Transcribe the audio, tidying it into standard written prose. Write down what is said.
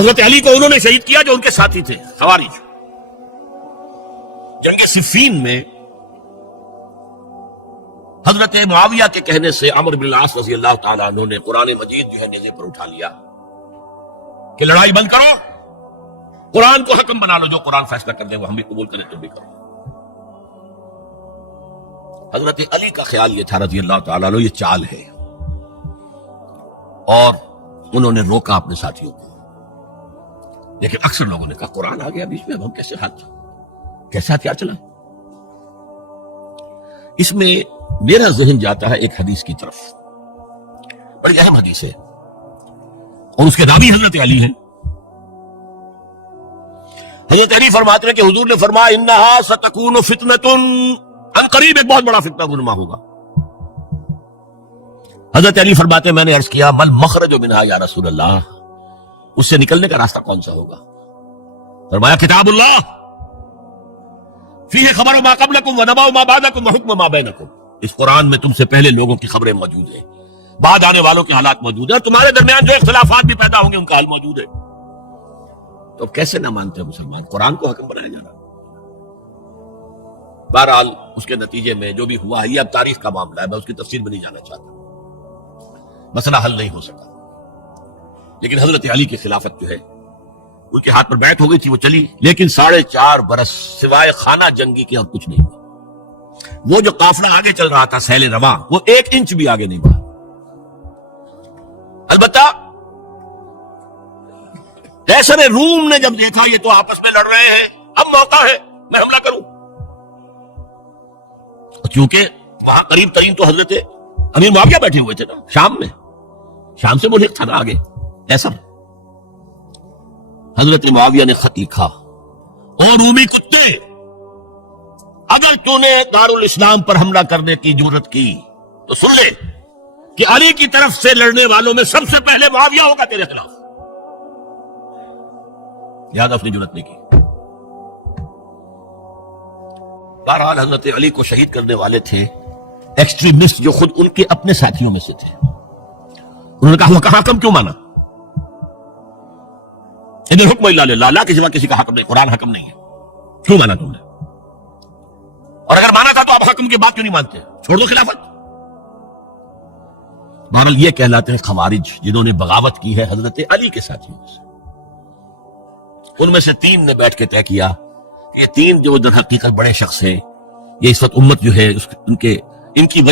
حضرت علی کو انہوں نے شہید کیا جو ان کے ساتھی تھے خوارج۔ جنگ صفین میں حضرت معاویہ کے کہنے سے عمرو بن العاص رضی اللہ تعالیٰ عنہ نے قرآن مجید جو ہے نیزے پر اٹھا لیا کہ لڑائی بند کرو، قرآن کو حکم بنا لو، جو قرآن فیصلہ کر دے وہ ہم بھی قبول کریں تم بھی کرو۔ حضرت علی کا خیال یہ تھا رضی اللہ تعالیٰ عنہ یہ چال ہے، اور انہوں نے روکا اپنے ساتھیوں کو، لیکن اکثر لوگوں نے کہا قرآن آ گیا بیچ میں، اب ہم کیسے ہتھیار چلائیں؟ اس میں میرا ذہن جاتا ہے ایک حدیث کی طرف، بڑی اہم حدیث ہے، اور اس کے راوی حضرت علی ہیں۔ حضرت علی فرماتے ہیں کہ حضور نے فرمایا انہا ستکون فتنۃ، ان قریب ایک بہت بڑا فتنہ گنما ہوگا۔ حضرت علی فرماتے ہیں میں نے عرض کیا مل مخرج منہا یا رسول اللہ، اس سے نکلنے کا راستہ کون سا ہوگا؟ فرمایا کتاب اللہ فیہ خبر ما قبلکم ونبأ ما بعدکم وحکم ما بینکم، اس قرآن میں تم سے پہلے لوگوں کی خبریں موجود ہیں، بعد آنے والوں کے حالات موجود ہیں، اور تمہارے درمیان جو اختلافات بھی پیدا ہوں گے ان کا حل موجود ہے۔ تو کیسے نہ مانتے مسلمان؟ قرآن کو حکم بنایا جا رہا۔ بہرحال اس کے نتیجے میں جو بھی ہوا ہے یہ اب تاریخ کا معاملہ ہے، میں اس کی تفصیل میں نہیں جانا چاہتا، مسئلہ حل نہیں ہو سکا۔ لیکن حضرت علی کی خلافت جو ہے ان کے ہاتھ پر بیعت ہو گئی تھی، وہ چلی، لیکن 4.5 برس سوائے خانہ جنگی کے اور کچھ نہیں ہوا۔ وہ جو قافلہ آگے چل رہا تھا سیل رواں، وہ 1 انچ بھی آگے نہیں بڑھا۔ البتہ قیصر روم نے جب دیکھا یہ تو آپس میں لڑ رہے ہیں، اب موقع ہے میں حملہ کروں، چونکہ وہاں قریب ترین تو حضرت امیر معاویہ بیٹھے ہوئے تھے نا، شام سے ملحق تھا نا آگے قیصر۔ حضرت معاویہ نے خط لکھا، اور رومی کتے اگر تو نے دارالاسلام پر حملہ کرنے کی جرت کی تو سن لے کہ علی کی طرف سے لڑنے والوں میں سب سے پہلے معاویہ ہوگا تیرے خلاف، لہذا اس نے جرت نہیں کی۔ بہرحال حضرت علی کو شہید کرنے والے تھے ایکسٹریمسٹ جو خود ان کے اپنے ساتھیوں میں سے تھے۔ انہوں نے کہا وہ حکم کیوں مانا؟ ان الحکم الا للہ، اللہ کے سوا کسی کا حکم نہیں، قرآن حکم نہیں ہے، کیوں مانا تم نے؟ اور اگر مانا تھا تو آپ حکم کے بعد کیوں نہیں مانتے؟ چھوڑ دو خلافت۔ بہرحال یہ کہلاتے ہیں خوارج، جنہوں نے بغاوت کی ہے حضرت علی کے ساتھیوں میں سے۔ ان میں سے 3 نے بیٹھ کے طے کیا کہ یہ 3 جو در حقیقت بڑے شخص ہیں، یہ اس وقت امت جو ہے ان کی وجہ